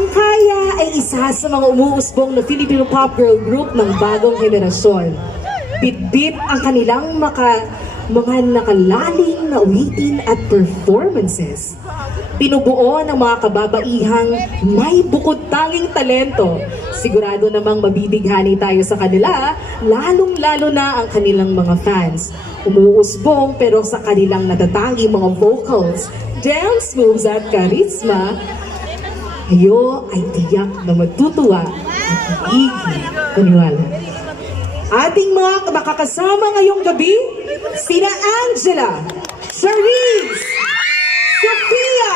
Ang Kaya ay isa sa mga umuusbong na Filipino pop girl group ng bagong henerasyon. Bit-bit ang kanilang mga nakalaling na awitin at performances. Pinubuo ng mga kababaihang may bukod tanging talento. Sigurado namang mabibighani tayo sa kanila, lalong-lalo na ang kanilang mga fans. Umuusbong pero sa kanilang natatanging mga vocals, dance moves at charisma, kayo ay tiyak na magtutuwa at magiging paniwala. Ating mga makakasama ngayong gabi, sina Angela, Charisse, Sophia,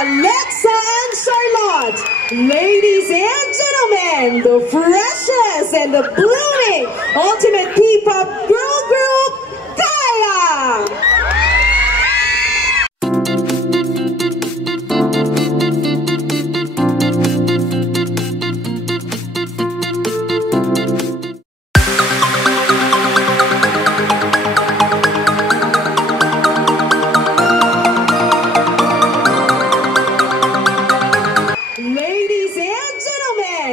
Alexa and Charlotte. Ladies and gentlemen, the freshest and the blooming ultimate P-pop girl group, Kaya!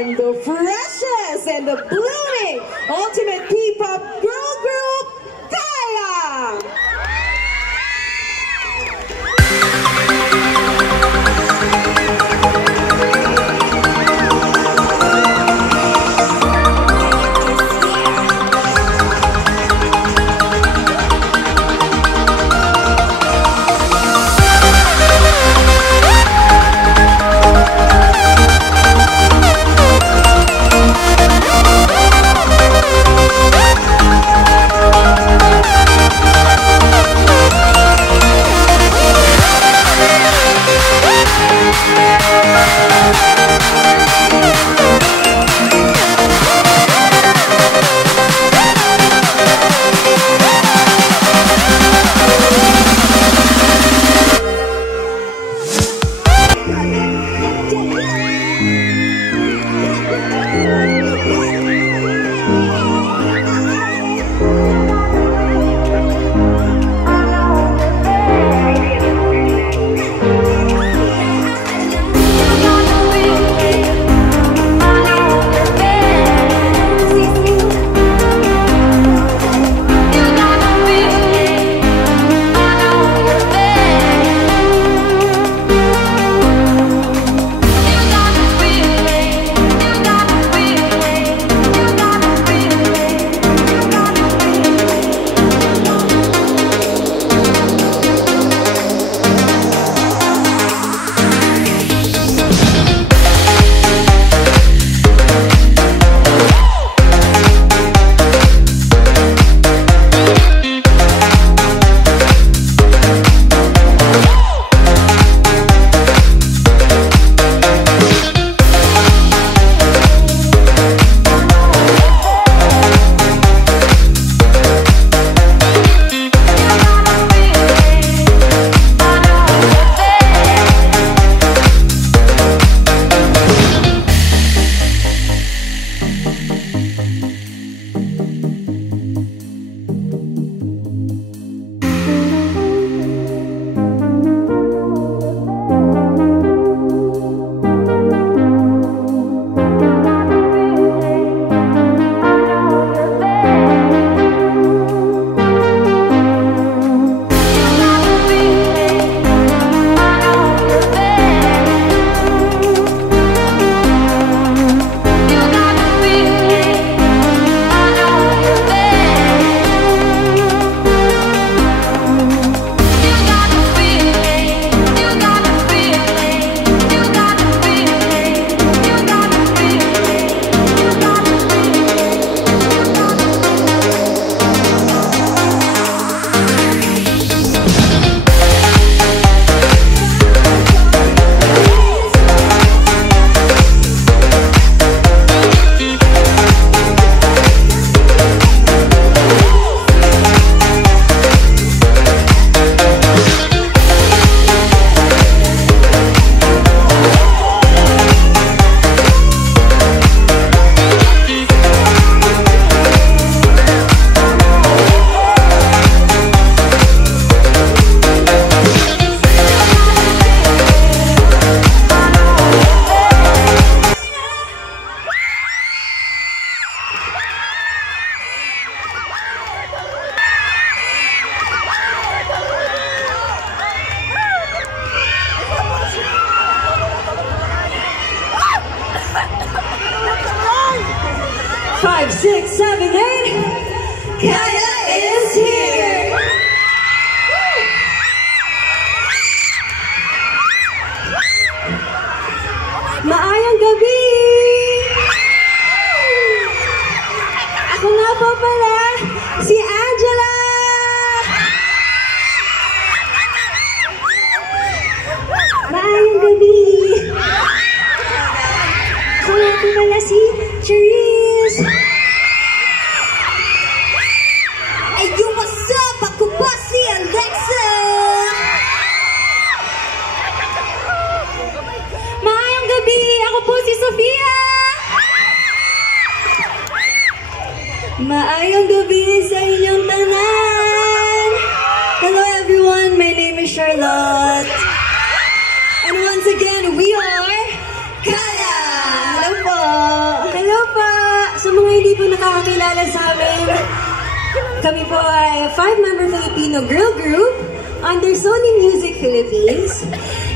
The freshest and the blooming ultimate P-pop girl group, Kaya! 6, 7, 8. Kaya is here! Maayong gabi! Ako nga po pala, si Angela! Maayong gabi! Ako nga po pala si Cherise! Ay, what's up? Ako pa si Alexa! Maayong gabi! Ako po si Sofia! Maayong gabi sa inyong tanan! Hello everyone, my name is Charlotte. And once again, we are Kaya! Hello po! Hello po! Sa mga hindi po nakakakilala sa amin, kami po ay a 5-member Filipino girl group under Sony Music Philippines.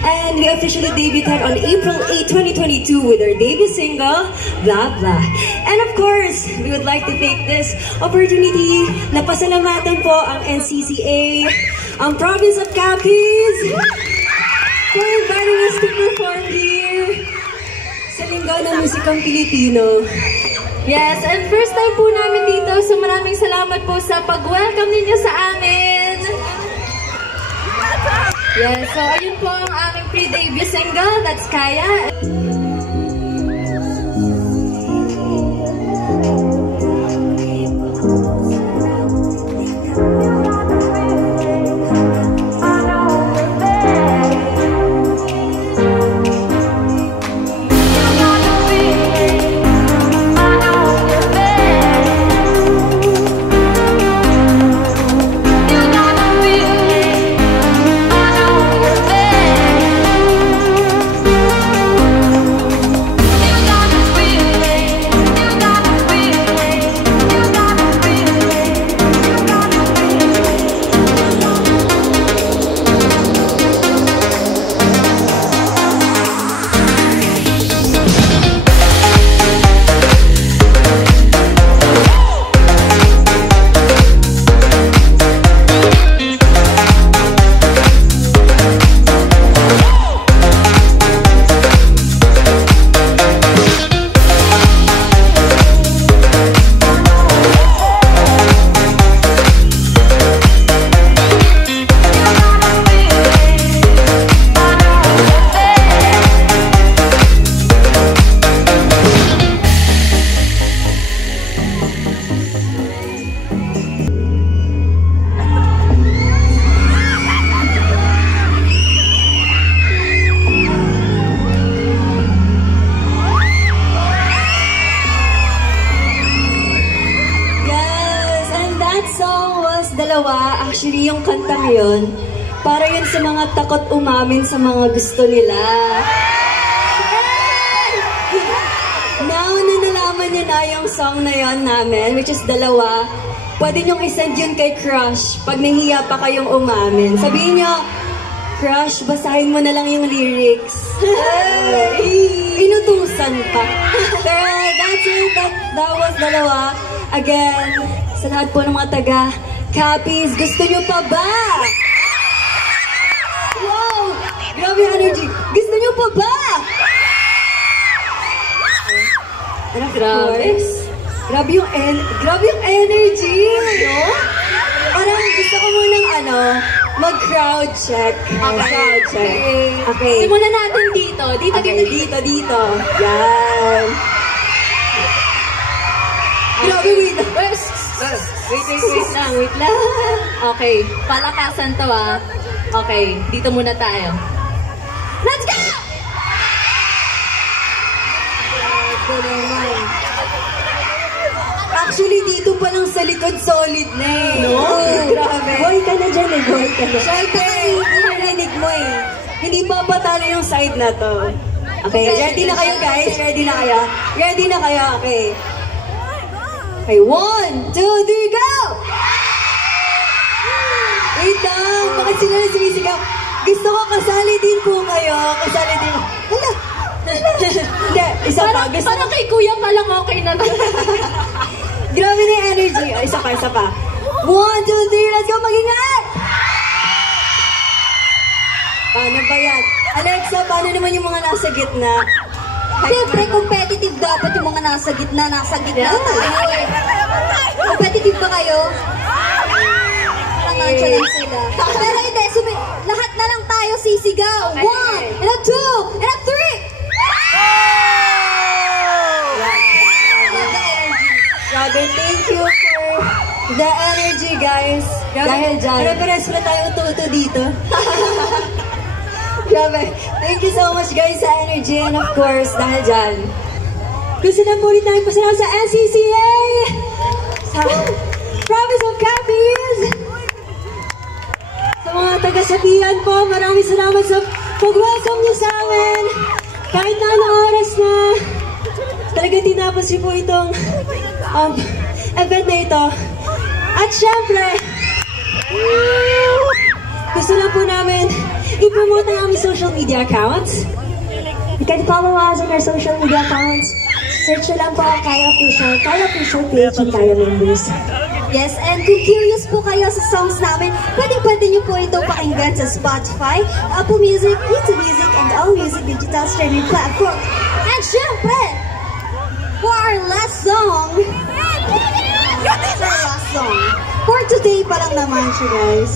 And we officially debuted on April 8, 2022 with our debut single, Blah Blah. And of course, we would like to take this opportunity na pasalamatan po ang NCCA, ang Province of Capiz, for inviting us to perform here sa Linggo ng Musikang Pilipino. Yes, and first time po namin dito, so maraming salamat po sa pag-welcome ninyo sa amin. Yes, so ayun po ang aming pre-debut single, that's Kaya. Actually, yung kantang yun, para yun sa mga takot umamin sa mga gusto nila. Now, na nalaman niyo na yung song na yun namin, which is dalawa, pwede niyong isend yun kay crush pag nahiya pa kayong umamin. Sabihin niyo, crush, basahin mo na lang yung lyrics. Inutusan pa. Pero that's it, that was dalawa. Again, sa lahat po ng mga taga Capiz, gusto nyo pa ba? Wow! Grabe yung energy. Gusto nyo pa ba? And of course, grabe yung energy, no? Parang gusto ko munang mag-crowd check. Crowd check. Okay. Simulan natin dito. Dito. Yan. Grabe, wait lang. Okay, palakasan to ah. Okay, dito muna tayo. Let's go! Actually, dito pa lang sa likod, solid na eh. No? Grabe. Boy ka na dyan eh, boy ka na. Siyempre, narinig mo eh. Hindi pa patalo yung side na to. Okay, ready na kayo guys? Ready na kayo? Okay. Okay, 1, 2, 3, go! Wait lang, bakit sila na sumisigaw? Gusto ko kasali din po kayo. Kasali din. Hala! Hindi, isa pa. Parang kay kuya pa lang okay na. Grabe na yung energy. Ay, isa pa, isa pa. 1, 2, 3, let's go, mag-ingat! Paano ba yan? Alexa, paano naman yung mga nasa gitna? Siyempre, competitive dapat yung mga nasa gitna tayo eh. Competitive ba kayo? Parang nonchalant sila. Pero hindi, lahat na lang tayo sisigaw. 1, and a 2, and a 3! Grabe, thank you for the energy, guys. Dahil dyan. Pare-pares na tayo uto-uto dito. Grabe, thank you so much, guys, sa energy. And of course, dahil dyan. Gusto na po rin namin pasalamat sa NCCA! Sa Province of Capiz! Sa mga taga-sabihan po, maraming salamat sa pag-welcome niyo sa amin. Kahit na anong oras na, talagang tinapos niyo po itong event na ito. At syempre, gusto lang po namin i-promote ang aming social media accounts. You can follow us on our social media accounts. Search lang po ang Kaya Official page and Kaya members. Yes, and kung curious po kayo sa songs namin, pwede nyo po ito pakinggan sa Spotify, Apple Music, YouTube Music, and all music digital streaming platform. And syempre, for our last song, for today pa lang naman siya, guys.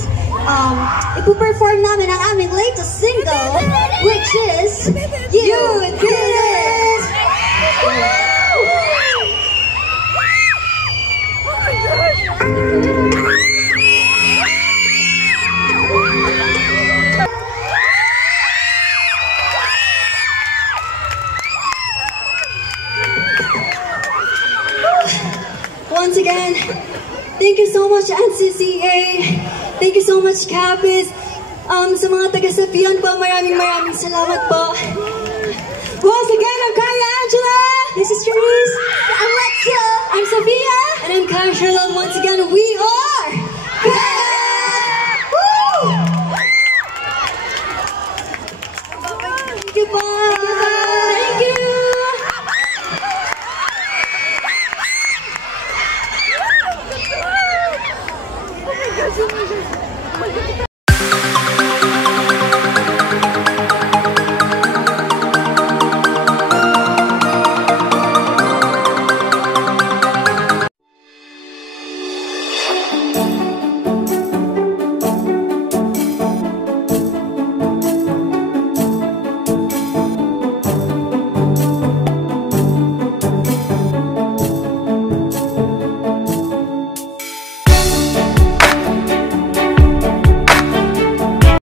Ipo-perform namin ang aming latest single, which is You Did It! Once again, thank you so much, NCCA. Thank you so much, Capiz. Sa mga taga-Sapian po, maraming salamat po. Once again, I'm Kaya Angela. This is Charisse. I'm Lexa. I'm Sophia. And I'm Kaya Charlotte. Once again, we